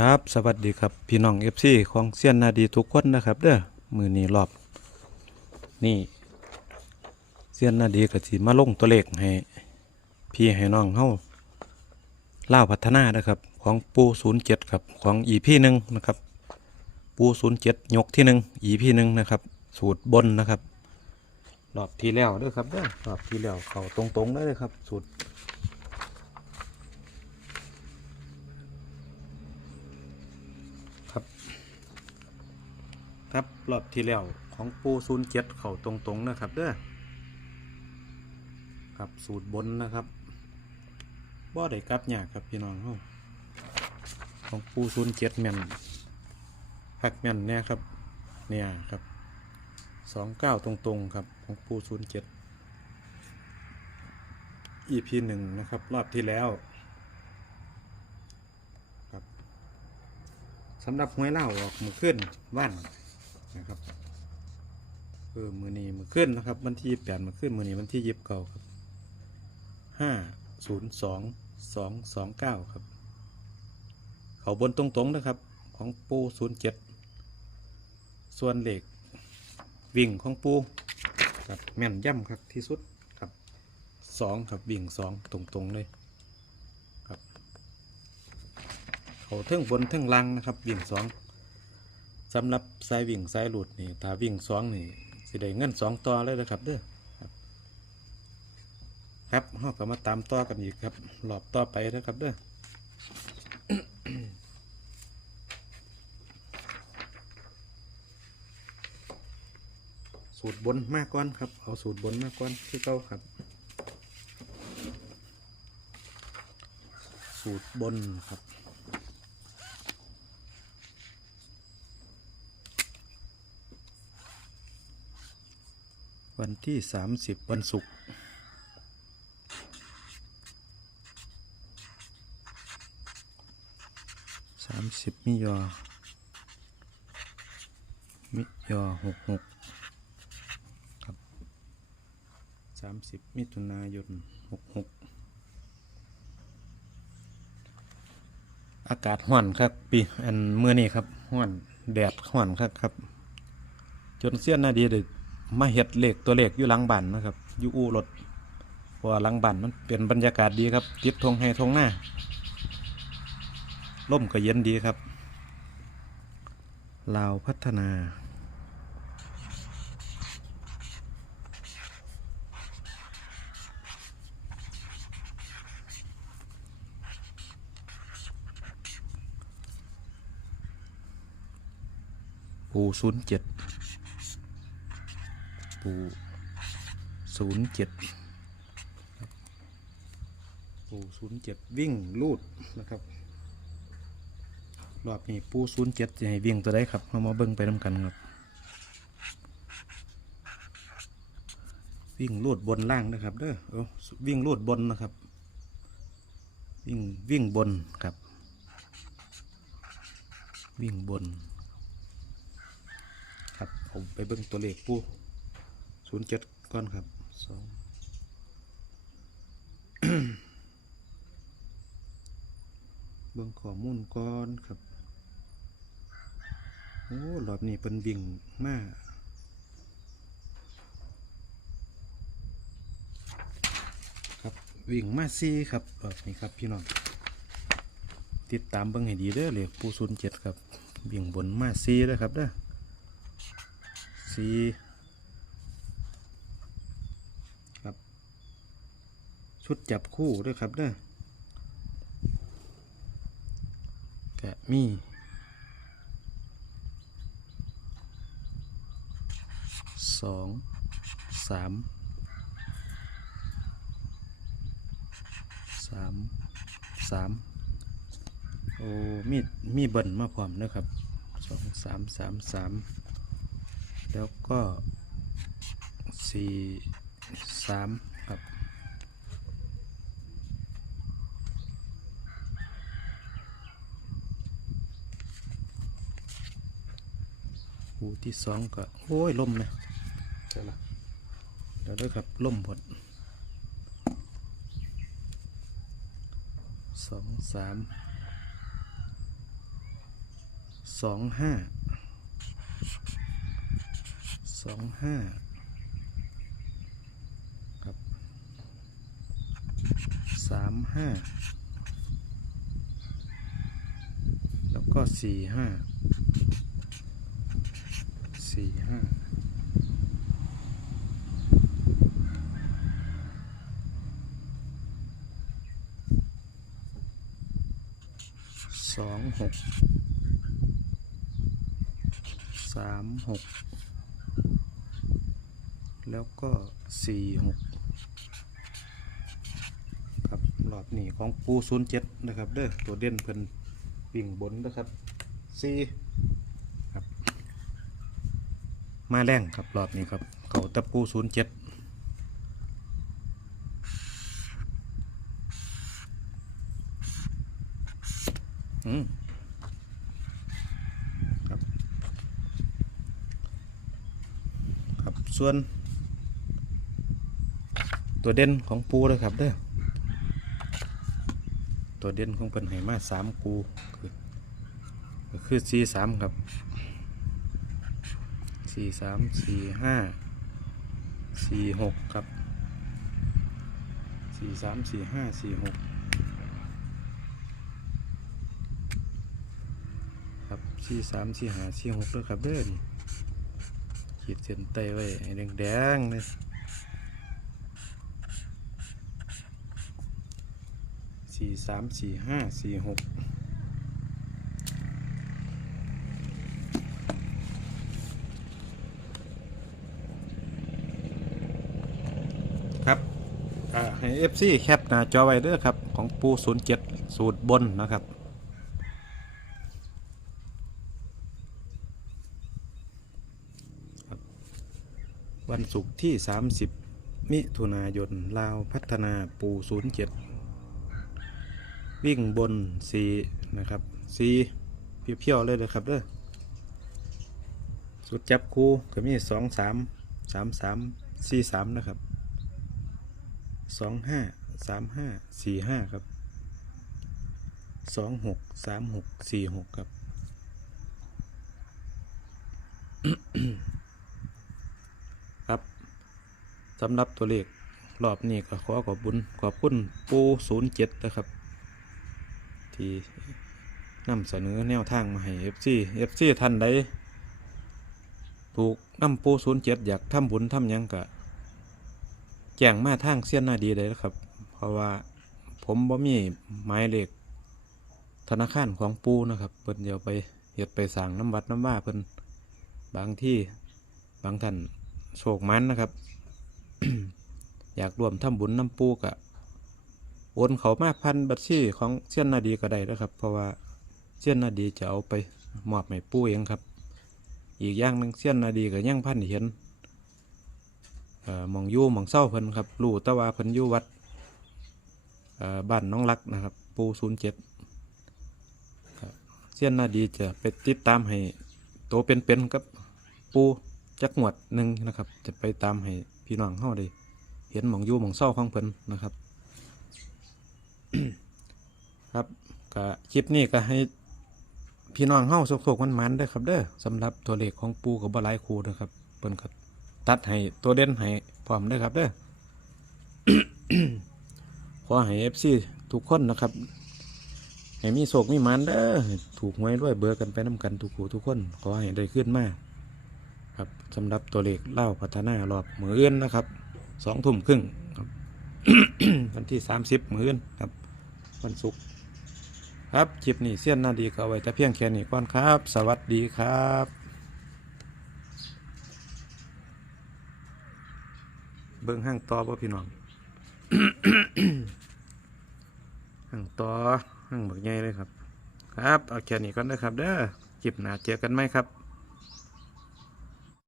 ครับสวัสดีครับพี่น้องเอฟซีของเซียนนาดีทุกคนนะครับเด้อมือนี้รอบ นี่เซียนนาดีก็สิมาลงตัวเลขให้พี่ให้น้องเฮาเล่าพัฒนานะครับ ของปูศูนย์เจ็ดครับของอีพี่หนึ่งนะครับ ปูศูนย์เจ็ดยกที่หนึ่งอีพี่หนึ่งนะครับ สูตรบนนะครับรอบที่แล้วด้วยครับเด้อรอบที่แล้วเขาตรงๆได้เลยครับ สูตร ครับรอบที่แล้วของปูศูนย์เจ็ดเข่าตรงๆนะครับเด้อครับสูตรบนนะครับบ่ได้กลับยากครับพี่น้องเฮาของปูศูนย์เจ็ดแม่นพักแม่นเนี่ยครับเนี่ยครับสองเก้าตรงๆครับของปูศูนย์เจ็ด EP หนึ่งนะครับ รอบที่แล้วครับสำหรับหวยเล่าออกมือขึ้นว่าน นะครับเออมือนี้มือขึ้นนะครับวันที่แปดมือขึ้นมือนี้วันที่ยิบเก่าครับห้าศูนย์สองสองสองเก้าครับ เขาบนตรงๆนะครับ ของปูศูนย์เจ็ดส่วนเหล็กวิ่งของปูครับแม่นย่ำครับที่สุดครับสองครับวิ่งสองตรงๆเลยครับ เขาเทิงบนเทิงล่างนะครับวิ่งสอง สำหรับสายวิ่งสายหลุดนี่ถ้าวิ่งสองนี่สิได้เงินสองต่อเลยนะครับเด้อครับครับเราก็มาตามต่อกันอีกครับรอบต่อไปนะครับเด้อสูตรบนมากก่อนครับ เอาสูตรบนมากก่อนคือเก้าครับ สูตรบนครับ วันที่สามสิบวันศุกร์สามสิบมิยอ มิยอหกหกครับสามสิบมิถุนายนหกหกอากาศห้อนครับ ปีอันเมื่อนี้ครับห้อนแดดห้อนครับครับ จนเสี้ยนหนาดีเลย มาเห็ดเลขตัวเลขอยู่หลังบ้านนะครับอยู่อู่รถเพราะว่าหลังบ้านมันเป็นบรรยากาศดีครับติดทงให้ทงหน้าร่มก็เย็นดีครับลาวพัฒนาปูศูนย์เจ็ด ปูศูนย์เจ็ดปูศูนย์เจ็ดวิ่งลูดนะครับ รอบนี้ปูศูนย์เจ็ดจะให้วิ่งตัวใดครับเรามาเบิ่งไปน้ำกันครับ วิ่งลูดบนล่างนะครับเด้อเอวิ่งลูดบนนะครับ วิ่งวิ่งบนครับ วิ่งบน ครับผมไปเบิ่งตัวเลขปู ศูนย์เจ็ดก่อนครับสองเบิ่งข้อมูลก่อนครับ โอ้รอบนี้เป็นวิ่งมากครับวิ่งมาซีครับรอบนี้ครับพี่น้องติดตามเบิ่งให้ดีเด้อเลยปูศูนย์เจ็ดครับวิ่งบนมาซีเด้อครับเด้อสีครับ ชุดจับคู่ด้วยครับเด้อกะมีสองสามสามสามโอ้มีมีเบิ่นมาพร้อมนะครับสองสามสามสามแล้วก็สี่สามครับ หูที่สองก็โอ้ยล่มนะเจอละเดี๋ยวด้วยครับล่มหมดสองสามสองห้าสองห้าครับสามห้าแล้วก็สี่ห้า สี่ห้าสองหกสามหกแล้วก็สี่หกครับรอบนี้ของปูศูนย์เจ็ดนะครับเด้อตัวเด่นเพิ่นวิ่งบนนะครับสี่ มาแรงครับรอบนี้ครับ เขาตะปูศูนย์เจ็ดอืมครับส่วน ตัวเด่นของปูเลยครับเด้อตัวเด่นของเป็นไหมาสามกูคือคือสีสามครับ สี่สามสี่ห้าสี่หกครับสี่สามสี่ห้าสี่หกครับสี่สามสี่ห้าสี่หกด้วยครับเด้อนี่ขีดเส้นใต้ไว้ให้แดงเลยสี่สามสี่ห้าสี่หก ครับอ่าให้เอฟซีแคปหน้าจอไว้เด้อครับของปูศูนย์เจ็ดสูตรบนนะครับวันศุกร์ที่ 30 มิถุนายน ลาวพัฒนาปู07 วิ่งบน 4 นะครับ 4 เพียวๆเลยเลยครับเด้อสุดจับคู่ก็มี 2 3 3 3 4 3 นะครับ 2 5 3 5 4 5ครับ2 6 3 6 4 6ครับครับสำหรับตัวเลขรอบนี้ก็ขอขอบคุญขอบคุณปูศูนย์เจ็ดนะครับ ที่นำเสนอแนวทางมาให้ FC FC ท่านใดถูกนำปูศูนย์เจ็ดอยากทำบุญทำยังกะ แจ้งมาทางเสี้ยนหน้าดีเลยนะครับ เพราะว่าผมบ่มีหมายเลขธนาคารของปูนะครับเพิ่นเดี๋ยวไปเฮ็ดไปสั่งน้ำวัดน้ำว่าเพิ่นบางที่บางท่านโชคมันนะครับ อยากรวมทำบุญน้ำปูกะโอนเขามาพันบัญชีของเสี้ยนนาดีก็ได้นะครับ เพราะว่าเสี้ยนนาดีจะเอาไปมอบให้ปูเองครับ อีกอย่างหนึ่งเสี้ยนนาดีก็ยังพันเห็น มองยู่หมองเศร้าเพิ่นครับรู้ต่ว่าเพิ่นยู่วัดบ้านน้องรักนะครับ ปูศูนย์เจ็ดเสี้ยนนาดีจะไปติดตามให้โตเป็นๆกับปูจักหวดหนึ่งนะครับ จะไปตามให้พี่น้องเฮาได้เห็นหมองยู่หมองเศร้าของเพิ่นนะครับ ครับก็คลิปนี้ก็ให้พี่น้องเฮาสุกๆมันๆเด้อครับเด้อสำหรับตัวเลขของปูกับบ่หลายคูนะครับเพิ่นก็ ตัดให้ตัวเด่นให้พร้อมด้ครับเด้อขอให้ FC ทุกคนนะครับให้มีโศกมีมันเด้อถูกหวยด้วยเบอร์กันไปน้ำกันทุกคู่ทุกคนขอให้ได้ขึ้นมากครับสำหรับตัวเลขเล่าพัฒนารอบมืออื่นนะครับสองทุ่มครึ่งครับวันที่สามสิบมืออื่นครับ วันศุกร์ครับคลิปนี้เสี้ยนนาดีก็ไว้แต่เพียงแค่นี้ก่อนครับ สวัสดีครับ เบิ้งห้างต่อป่ะพี่น้องห้างต่อห้างบักใหญ่เลยครับ ครับ เอาแค่นี้ก่อนนะครับ เด้อจิบหนาเจอกันไหมครับ